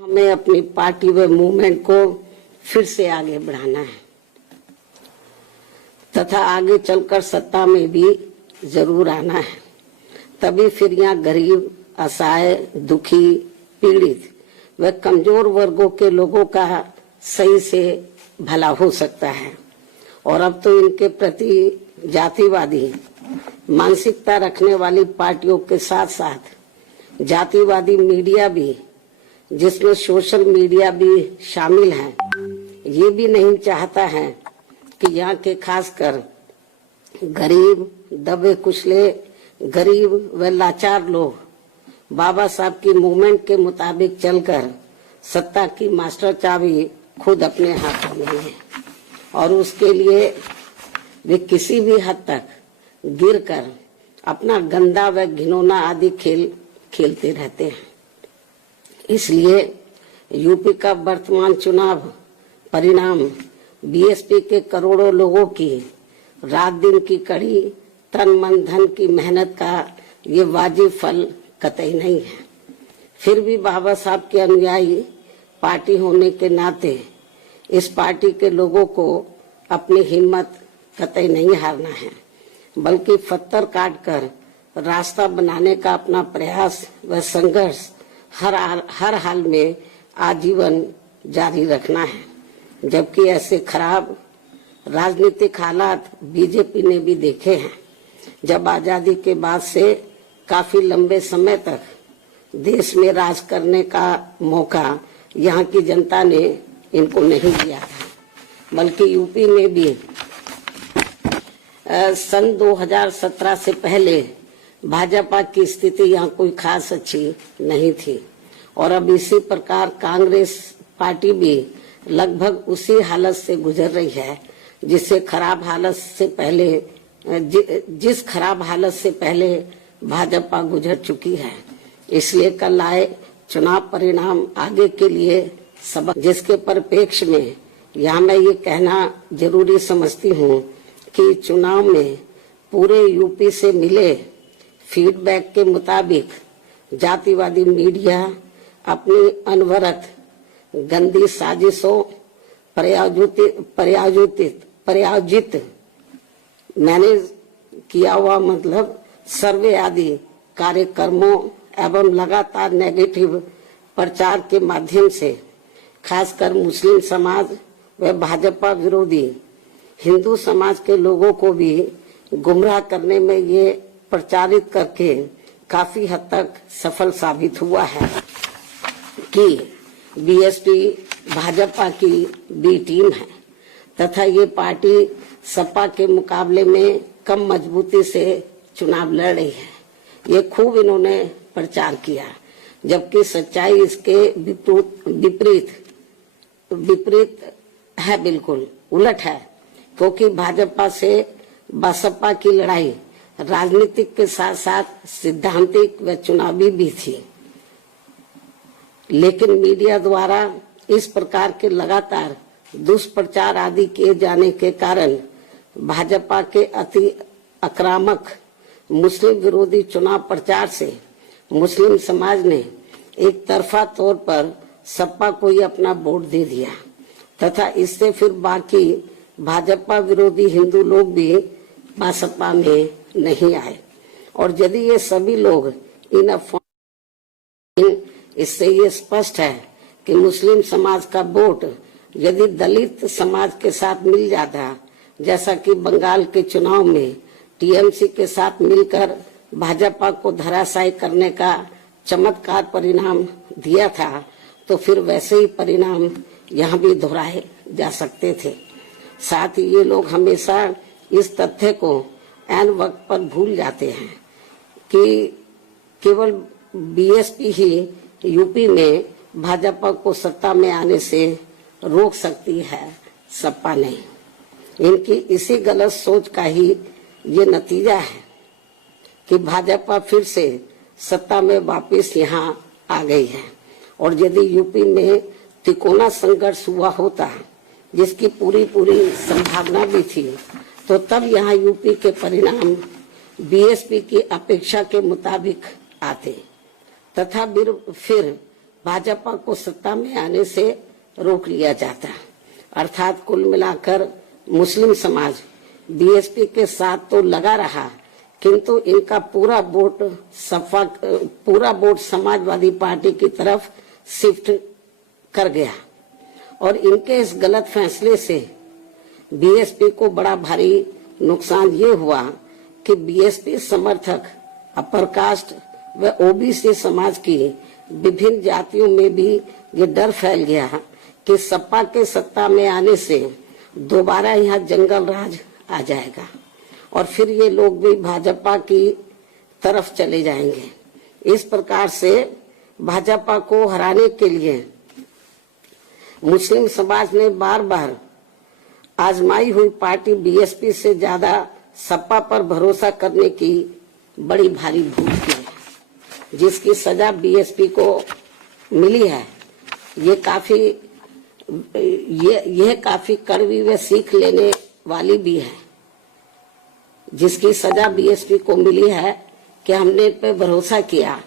हमें अपनी पार्टी व मूवमेंट को फिर से आगे बढ़ाना है तथा आगे चलकर सत्ता में भी जरूर आना है। तभी फिर यहाँ गरीब, असहाय, दुखी, पीड़ित व कमजोर वर्गों के लोगों का सही से भला हो सकता है। और अब तो इनके प्रति जातिवादी मानसिकता रखने वाली पार्टियों के साथ साथ जातिवादी मीडिया भी, जिसमें सोशल मीडिया भी शामिल है, ये भी नहीं चाहता है कि यहाँ के खासकर गरीब, दबे कुचले, गरीब व लाचार लोग बाबा साहब की मूवमेंट के मुताबिक चलकर सत्ता की मास्टर चाबी खुद अपने हाथों में है और उसके लिए वे किसी भी हद तक गिरकर अपना गंदा व घिनौना आदि खेल खेलते रहते हैं। इसलिए यूपी का वर्तमान चुनाव परिणाम बीएसपी के करोड़ों लोगों की रात दिन की कड़ी तन मन धन की मेहनत का ये वाजिब फल कतई नहीं है। फिर भी बाबा साहब के अनुयायी पार्टी होने के नाते इस पार्टी के लोगों को अपनी हिम्मत कतई नहीं हारना है, बल्कि पत्थर काटकर रास्ता बनाने का अपना प्रयास व संघर्ष हर हाल में आजीवन जारी रखना है। जबकि ऐसे खराब राजनीतिक हालात बीजेपी ने भी देखे हैं, जब आजादी के बाद से काफी लंबे समय तक देश में राज करने का मौका यहाँ की जनता ने इनको नहीं दिया था, बल्कि यूपी में भी सन 2017 से पहले भाजपा की स्थिति यहाँ कोई खास अच्छी नहीं थी। और अब इसी प्रकार कांग्रेस पार्टी भी लगभग उसी हालत से गुजर रही है जिस खराब हालत से पहले भाजपा गुजर चुकी है। इसलिए कल आए चुनाव परिणाम आगे के लिए सबक, जिसके परिप्रेक्ष्य में यहाँ मैं ये कहना जरूरी समझती हूँ कि चुनाव में पूरे यूपी से मिले फीडबैक के मुताबिक जातिवादी मीडिया अपनी अनवरत गंदी साजिशों प्रायोजित मैनेज किया हुआ सर्वे आदि कार्यक्रमों एवं लगातार नेगेटिव प्रचार के माध्यम से खासकर मुस्लिम समाज व भाजपा विरोधी हिंदू समाज के लोगों को भी गुमराह करने में ये प्रचारित करके काफी हद तक सफल साबित हुआ है कि बीएसपी भाजपा की बी टीम है तथा ये पार्टी सपा के मुकाबले में कम मजबूती से चुनाव लड़ रही है। ये खूब इन्होंने प्रचार किया, जबकि सच्चाई इसके विपरीत है, बिल्कुल उलट है। क्योंकि भाजपा से बसपा की लड़ाई राजनीतिक के साथ साथ सिद्धांतिक व चुनावी भी थी, लेकिन मीडिया द्वारा इस प्रकार के लगातार दुष्प्रचार आदि किए जाने के कारण भाजपा के अति आक्रामक मुस्लिम विरोधी चुनाव प्रचार से मुस्लिम समाज ने एक तरफा तौर पर सपा को ही अपना वोट दे दिया तथा इससे फिर बाकी भाजपा विरोधी हिंदू लोग भी बसपा में नहीं आए। और यदि ये सभी लोग इन अफवाहों, इससे ये स्पष्ट है कि मुस्लिम समाज का वोट यदि दलित समाज के साथ मिल जाता, जैसा कि बंगाल के चुनाव में टीएमसी के साथ मिलकर भाजपा को धराशायी करने का चमत्कार परिणाम दिया था, तो फिर वैसे ही परिणाम यहाँ भी दोहराए जा सकते थे। साथ ही ये लोग हमेशा इस तथ्य को ऐन वक्त पर भूल जाते हैं कि केवल बीएसपी ही यूपी में भाजपा को सत्ता में आने से रोक सकती है, सपा नहीं। इनकी इसी गलत सोच का ही ये नतीजा है कि भाजपा फिर से सत्ता में वापस यहाँ आ गई है। और यदि यूपी में तिकोना संघर्ष हुआ होता, जिसकी पूरी संभावना भी थी, तो तब यहाँ यूपी के परिणाम बीएसपी की अपेक्षा के मुताबिक आते तथा फिर भाजपा को सत्ता में आने से रोक लिया जाता। अर्थात कुल मिलाकर मुस्लिम समाज बीएसपी के साथ तो लगा रहा, किंतु इनका पूरा वोट समाजवादी पार्टी की तरफ शिफ्ट कर गया और इनके इस गलत फैसले से बीएसपी को बड़ा भारी नुकसान ये हुआ कि बीएसपी समर्थक अपर कास्ट व ओबीसी समाज की विभिन्न जातियों में भी ये डर फैल गया कि सपा के सत्ता में आने से दोबारा यहाँ जंगल राज आ जाएगा और फिर ये लोग भी भाजपा की तरफ चले जाएंगे। इस प्रकार से भाजपा को हराने के लिए मुस्लिम समाज ने बार बार आजमाई हुई पार्टी बीएसपी से ज्यादा सपा पर भरोसा करने की बड़ी भारी भूल की है, जिसकी सजा बीएसपी को मिली है। यह काफी कड़वी व सीख लेने वाली भी है। जिसकी सजा बीएसपी को मिली है कि हमने पे भरोसा किया,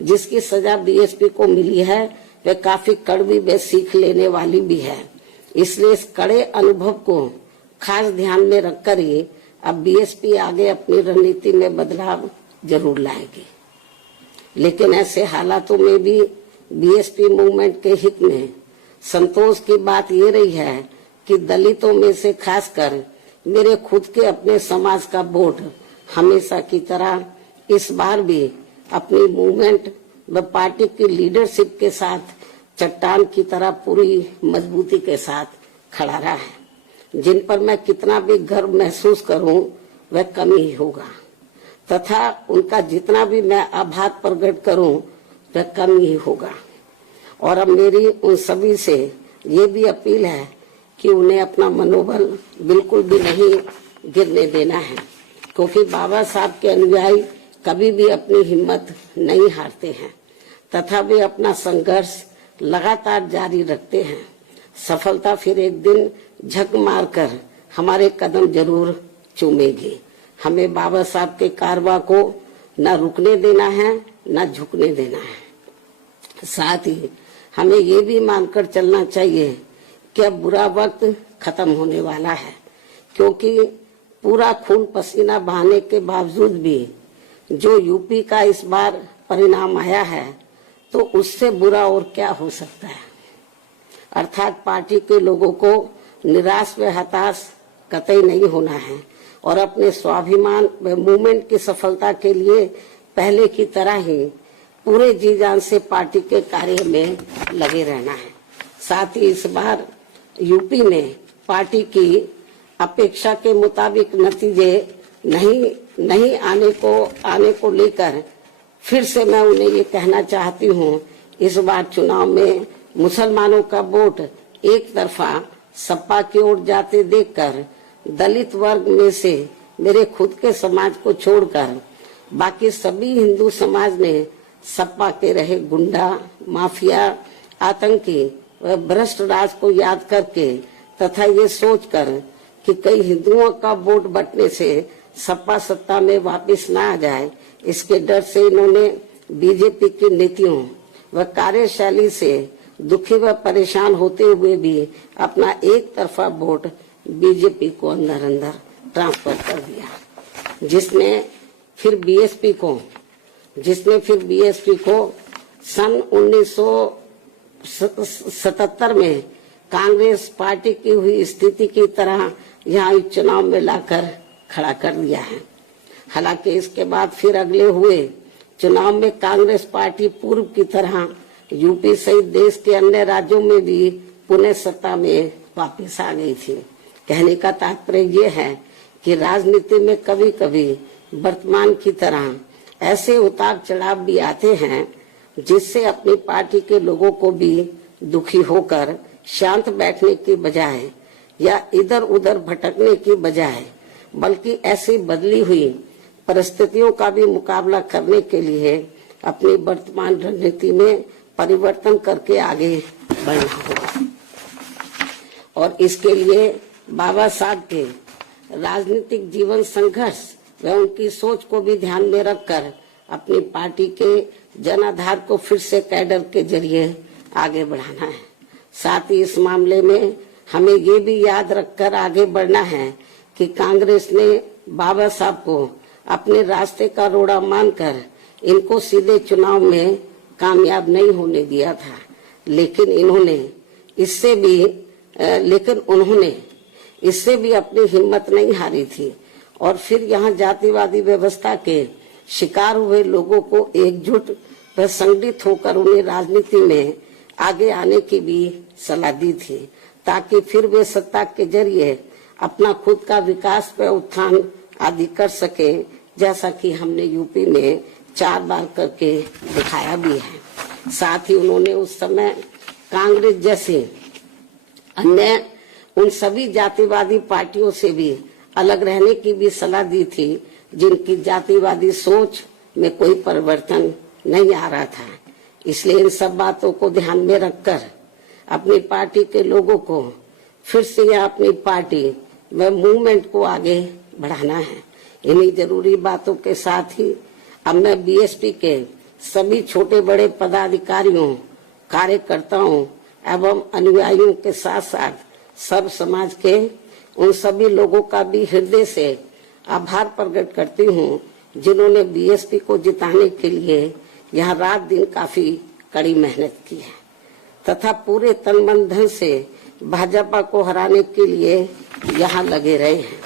जिसकी सजा बीएसपी को मिली है वह काफी कड़वी व सीख लेने वाली भी है। इसलिए इस कड़े अनुभव को खास ध्यान में रखकर ही अब बीएसपी आगे अपनी रणनीति में बदलाव जरूर लाएगी। लेकिन ऐसे हालातों में भी बीएसपी मूवमेंट के हित में संतोष की बात ये रही है कि दलितों में से खासकर मेरे खुद के अपने समाज का वोट हमेशा की तरह इस बार भी अपनी मूवमेंट व पार्टी की लीडरशिप के साथ चट्टान की तरह पूरी मजबूती के साथ खड़ा रहा है। जिन पर मैं कितना भी गर्व महसूस करूं वह कम ही होगा तथा उनका जितना भी मैं आभार प्रकट करूं वह कम ही होगा। और अब मेरी उन सभी से ये भी अपील है कि उन्हें अपना मनोबल बिल्कुल भी नहीं गिरने देना है, क्योंकि बाबा साहब के अनुयायी कभी भी अपनी हिम्मत नहीं हारते हैं तथा वे अपना संघर्ष लगातार जारी रखते हैं। सफलता फिर एक दिन झक मारकर हमारे कदम जरूर चूमेगी। हमें बाबा साहब के कारवां को न रुकने देना है न झुकने देना है। साथ ही हमें ये भी मानकर चलना चाहिए कि अब बुरा वक्त खत्म होने वाला है, क्योंकि पूरा खून पसीना बहाने के बावजूद भी जो यूपी का इस बार परिणाम आया है तो उससे बुरा और क्या हो सकता है। अर्थात पार्टी के लोगों को निराश व हताश कतई नहीं होना है और अपने स्वाभिमान व मूवमेंट की सफलता के लिए पहले की तरह ही पूरे जी जान से पार्टी के कार्य में लगे रहना है। साथ ही इस बार यूपी में पार्टी की अपेक्षा के मुताबिक नतीजे नहीं आने को लेकर फिर से मैं उन्हें ये कहना चाहती हूँ, इस बार चुनाव में मुसलमानों का वोट एक तरफा सपा की ओर जाते देखकर दलित वर्ग में से मेरे खुद के समाज को छोड़कर बाकी सभी हिंदू समाज ने सपा के रहे गुंडा, माफिया, आतंकी व भ्रष्ट राज को याद करके तथा ये सोचकर कि कई हिंदुओं का वोट बंटने से सपा सत्ता में वापस न आ जाए, इसके डर से इन्होंने बीजेपी की नीतियों व कार्यशैली से दुखी व परेशान होते हुए भी अपना एक तरफा वोट बीजेपी को अंदर ट्रांसफर कर दिया, जिसने फिर बीएसपी को सन 1977 में कांग्रेस पार्टी की हुई स्थिति की तरह यहाँ चुनाव में लाकर खड़ा कर दिया है। हालांकि इसके बाद फिर अगले हुए चुनाव में कांग्रेस पार्टी पूर्व की तरह यूपी सहित देश के अन्य राज्यों में भी पुनः सत्ता में वापस आ गई थी। कहने का तात्पर्य ये है कि राजनीति में कभी कभी वर्तमान की तरह ऐसे उतार चढ़ाव भी आते हैं जिससे अपनी पार्टी के लोगों को भी दुखी होकर शांत बैठने की बजाय या इधर उधर भटकने की बजाय बल्कि ऐसी बदली हुई परिस्थितियों का भी मुकाबला करने के लिए अपनी वर्तमान रणनीति में परिवर्तन करके आगे बढ़ना होगा। और इसके लिए बाबा साहब के राजनीतिक जीवन संघर्ष व उनकी सोच को भी ध्यान में रखकर अपनी पार्टी के जनाधार को फिर से कैडर के जरिए आगे बढ़ाना है। साथ ही इस मामले में हमें ये भी याद रखकर आगे बढ़ना है कि कांग्रेस ने बाबा साहब को अपने रास्ते का रोड़ा मानकर इनको सीधे चुनाव में कामयाब नहीं होने दिया था, लेकिन उन्होंने इससे भी अपनी हिम्मत नहीं हारी थी और फिर यहाँ जातिवादी व्यवस्था के शिकार हुए लोगों को एकजुट व संगठित होकर उन्हें राजनीति में आगे आने की भी सलाह दी थी, ताकि फिर वे सत्ता के जरिए अपना खुद का विकास व उत्थान आदि कर सके, जैसा कि हमने यूपी में 4 बार करके दिखाया भी है। साथ ही उन्होंने उस समय कांग्रेस जैसे अन्य उन सभी जातिवादी पार्टियों से भी अलग रहने की भी सलाह दी थी, जिनकी जातिवादी सोच में कोई परिवर्तन नहीं आ रहा था। इसलिए इन सब बातों को ध्यान में रखकर अपनी पार्टी के लोगों को फिर से यह अपनी पार्टी व मूवमेंट को आगे बढ़ाना है। इन्हीं जरूरी बातों के साथ ही अब मैं बीएसपी के सभी छोटे बड़े पदाधिकारियों, कार्यकर्ताओं एवं अनुयायियों के साथ साथ सब समाज के उन सभी लोगों का भी हृदय से आभार प्रकट करती हूँ, जिन्होंने बीएसपी को जिताने के लिए यहाँ रात दिन काफी कड़ी मेहनत की है तथा पूरे तन मन धन से भाजपा को हराने के लिए यहाँ लगे रहे हैं।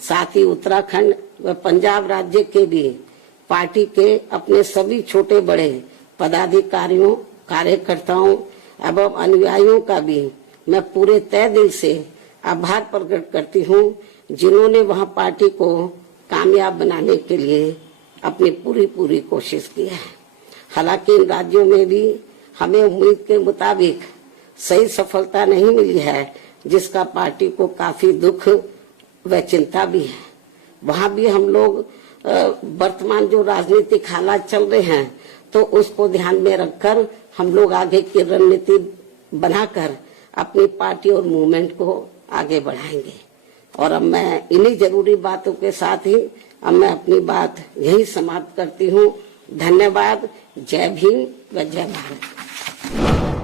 साथ ही उत्तराखंड व पंजाब राज्य के भी पार्टी के अपने सभी छोटे बड़े पदाधिकारियों, कार्यकर्ताओं एवं अनुयायियों का भी मैं पूरे तय दिल से आभार प्रकट करती हूँ, जिन्होंने वहाँ पार्टी को कामयाब बनाने के लिए अपनी पूरी कोशिश की है। हालांकि इन राज्यों में भी हमें उम्मीद के मुताबिक सही सफलता नहीं मिली है, जिसका पार्टी को काफी दुख व चिंता भी है। वहाँ भी हम लोग वर्तमान जो राजनीतिक हालात चल रहे हैं, तो उसको ध्यान में रखकर हम लोग आगे की रणनीति बनाकर अपनी पार्टी और मूवमेंट को आगे बढ़ाएंगे। और अब मैं इन्हीं जरूरी बातों के साथ ही अब मैं अपनी बात यही समाप्त करती हूँ। धन्यवाद। जय भीम व जय भारत।